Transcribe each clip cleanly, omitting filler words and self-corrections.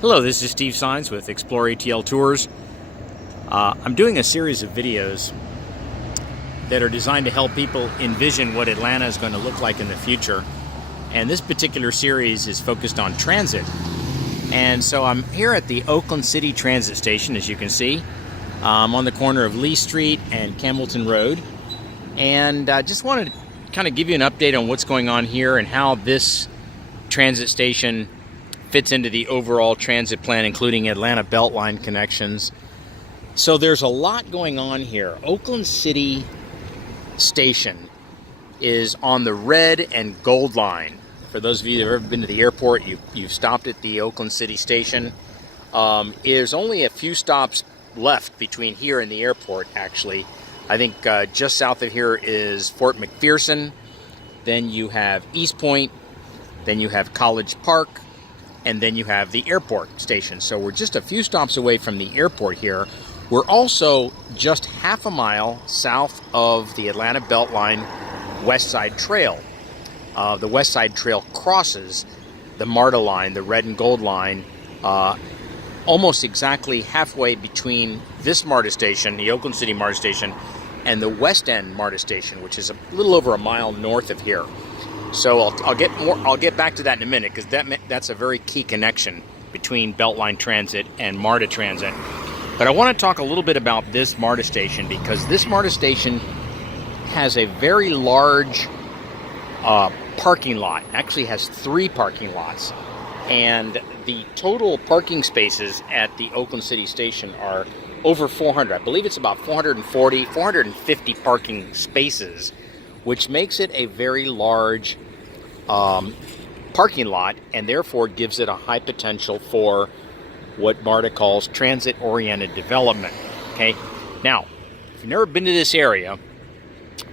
Hello, this is Steve Sines with Explore ATL Tours. I'm doing a series of videos that are designed to help people envision what Atlanta is going to look like in the future. And this particular series is focused on transit. And so I'm here at the Oakland City Transit Station, as you can see. I'm on the corner of Lee Street and Campbellton Road. And I just wanted to kind of give you an update on what's going on here and how this transit station fits into the overall transit plan, including Atlanta Beltline connections. So there's a lot going on here. Oakland City Station is on the red and gold line. For those of you that have ever been to the airport, you've stopped at the Oakland City Station. There's only a few stops left between here and the airport, actually. I think just south of here is Fort McPherson. Then you have East Point. Then you have College Park. And then you have the airport station. So we're just a few stops away from the airport here. We're also just half a mile south of the Atlanta Beltline West Side Trail. The West Side Trail crosses the MARTA line, the red and gold line, almost exactly halfway between this MARTA station, the Oakland City MARTA station, and the West End MARTA station, which is a little over a mile north of here. So I'll get back to that in a minute, because that's a very key connection between Beltline Transit and MARTA Transit. But I want to talk a little bit about this MARTA station, because this MARTA station has a very large parking lot. It actually has 3 parking lots, and the total parking spaces at the Oakland City Station are over 400. I believe it's about 440, 450 parking spaces, which makes it a very large parking lot, and therefore gives it a high potential for what MARTA calls transit-oriented development. Okay, now, if you've never been to this area,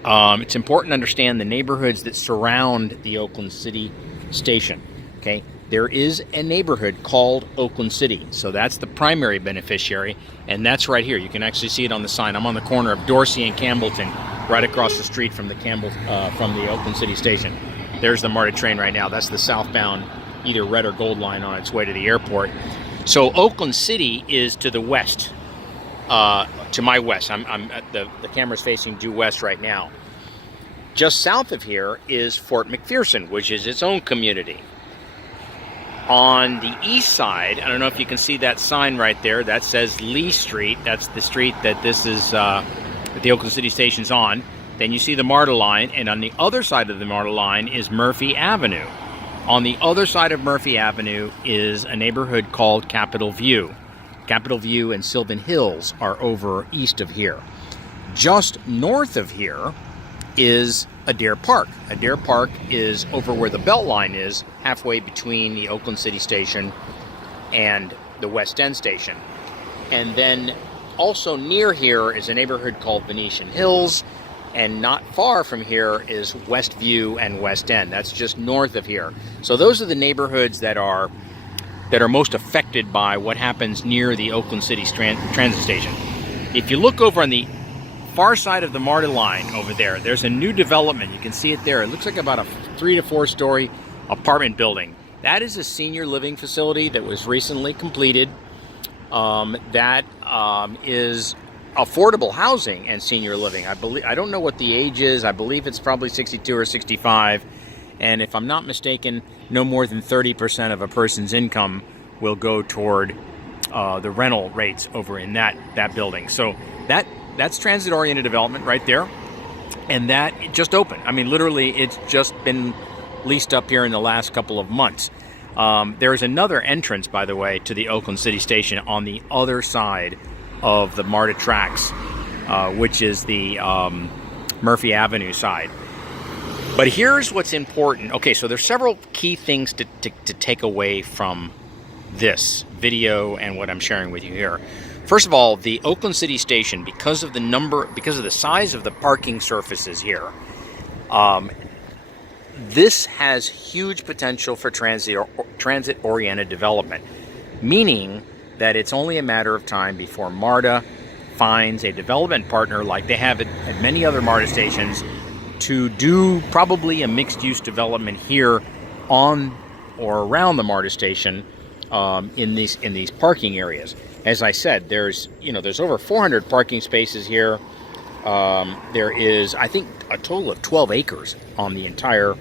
it's important to understand the neighborhoods that surround the Oakland City Station. Okay, there is a neighborhood called Oakland City, so that's the primary beneficiary, and that's right here. You can actually see it on the sign. I'm on the corner of Dorsey and Campbellton, right across the street from the Oakland City Station. There's the MARTA train right now. That's the southbound, either red or gold line on its way to the airport. So Oakland City is to the west, to my west. I'm at the camera's facing due west right now. Just south of here is Fort McPherson, which is its own community. On the east side, I don't know if you can see that sign right there. That says Lee Street. That's the street that this is, that the Oakland City Station's on. Then you see the MARTA line, and on the other side of the MARTA line is Murphy Avenue. On the other side of Murphy Avenue is a neighborhood called Capitol View. Capitol View and Sylvan Hills are over east of here. Just north of here is Adair Park. Adair Park is over where the Beltline is, halfway between the Oakland City Station and the West End Station. And then also near here is a neighborhood called Venetian Hills, and not far from here is Westview and West End. That's just north of here. So those are the neighborhoods that are most affected by what happens near the Oakland City Transit Station. If you look over on the far side of the MARTA line over there, there's a new development. You can see it there. It looks like about a 3 to 4 story apartment building. That is a senior living facility that was recently completed. That is affordable housing and senior living. I don't know what the age is. I believe it's probably 62 or 65. And if I'm not mistaken, no more than 30% of a person's income will go toward the rental rates over in that building. So that's transit-oriented development right there. And that just opened. I mean, literally, it's just been leased up here in the last couple of months. There is another entrance, by the way, to the Oakland City Station on the other side of the MARTA tracks, which is the Murphy Avenue side. But here's what's important. Okay, so there's several key things to take away from this video and what I'm sharing with you here. First of all, the Oakland City Station, because of the size of the parking surfaces here, this has huge potential for transit-oriented development, meaning that it's only a matter of time before MARTA finds a development partner like they have at many other MARTA stations to do probably a mixed-use development here on or around the MARTA station in these parking areas. As I said, there's over 400 parking spaces here. There is, I think, a total of 12 acres on the entire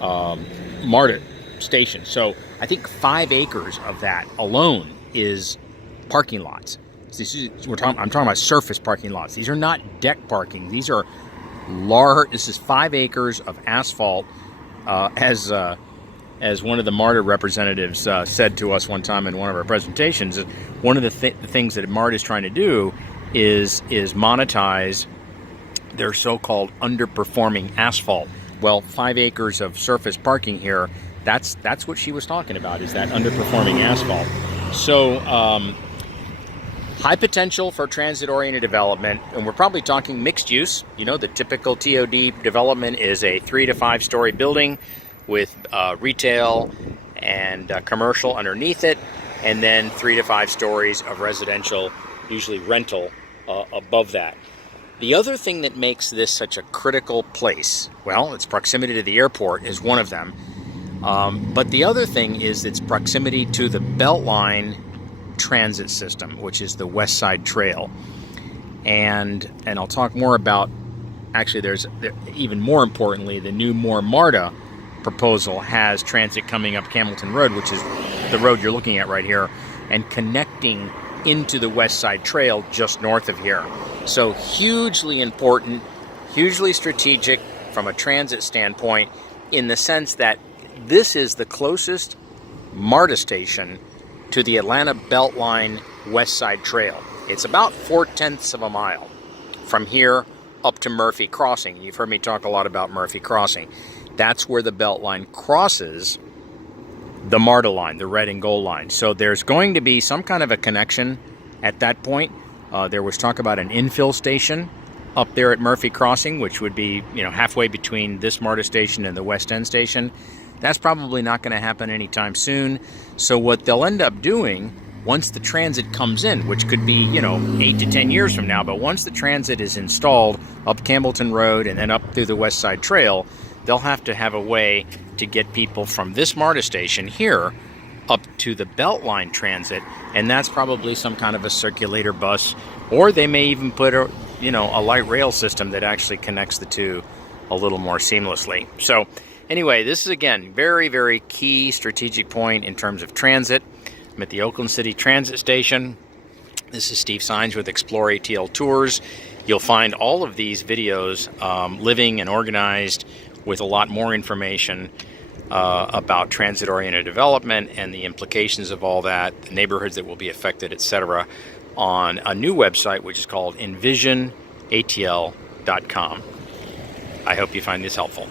MARTA station. So I think 5 acres of that alone is parking lots. I'm talking about surface parking lots. These are not deck parking. These are large. This is 5 acres of asphalt. As one of the MARTA representatives said to us one time in one of our presentations, one of the things that MARTA is trying to do is monetize their so-called underperforming asphalt. Well, 5 acres of surface parking here, that's what she was talking about, is that underperforming asphalt. So high potential for transit-oriented development, and we're probably talking mixed use. The typical TOD development is a 3 to 5 story building with retail and commercial underneath it, and then 3 to 5 stories of residential, usually rental, above that. The other thing that makes this such a critical place, well, its proximity to the airport is one of them, but the other thing is its proximity to the Beltline transit system, which is the West Side Trail. And I'll talk more about, actually even more importantly, the new MARTA proposal has transit coming up Campbellton Road, which is the road you're looking at right here, and connecting into the West Side Trail just north of here. So hugely important, hugely strategic from a transit standpoint, in the sense that this is the closest MARTA station to the Atlanta Beltline West Side Trail. It's about 4/10 of a mile from here up to Murphy Crossing. You've heard me talk a lot about Murphy Crossing. That's where the Beltline crosses the MARTA line, the red and gold line. So there's going to be some kind of a connection at that point. There was talk about an infill station up there at Murphy Crossing, which would be halfway between this MARTA station and the West End station. That's probably not going to happen anytime soon. So what they'll end up doing, once the transit comes in, which could be 8 to 10 years from now, but once the transit is installed up Campbellton Road and then up through the West Side Trail, they'll have to have a way to get people from this MARTA station here up to the Beltline transit, and that's probably some kind of a circulator bus, or they may even put a light rail system that actually connects the two a little more seamlessly. So anyway, this is, again, very, very key strategic point in terms of transit. I'm at the Oakland City Transit Station. This is Steve Sines with Explore ATL Tours. You'll find all of these videos living and organized with a lot more information about transit-oriented development and the implications of all that, the neighborhoods that will be affected, etc., on a new website which is called envisionatl.com. I hope you find this helpful.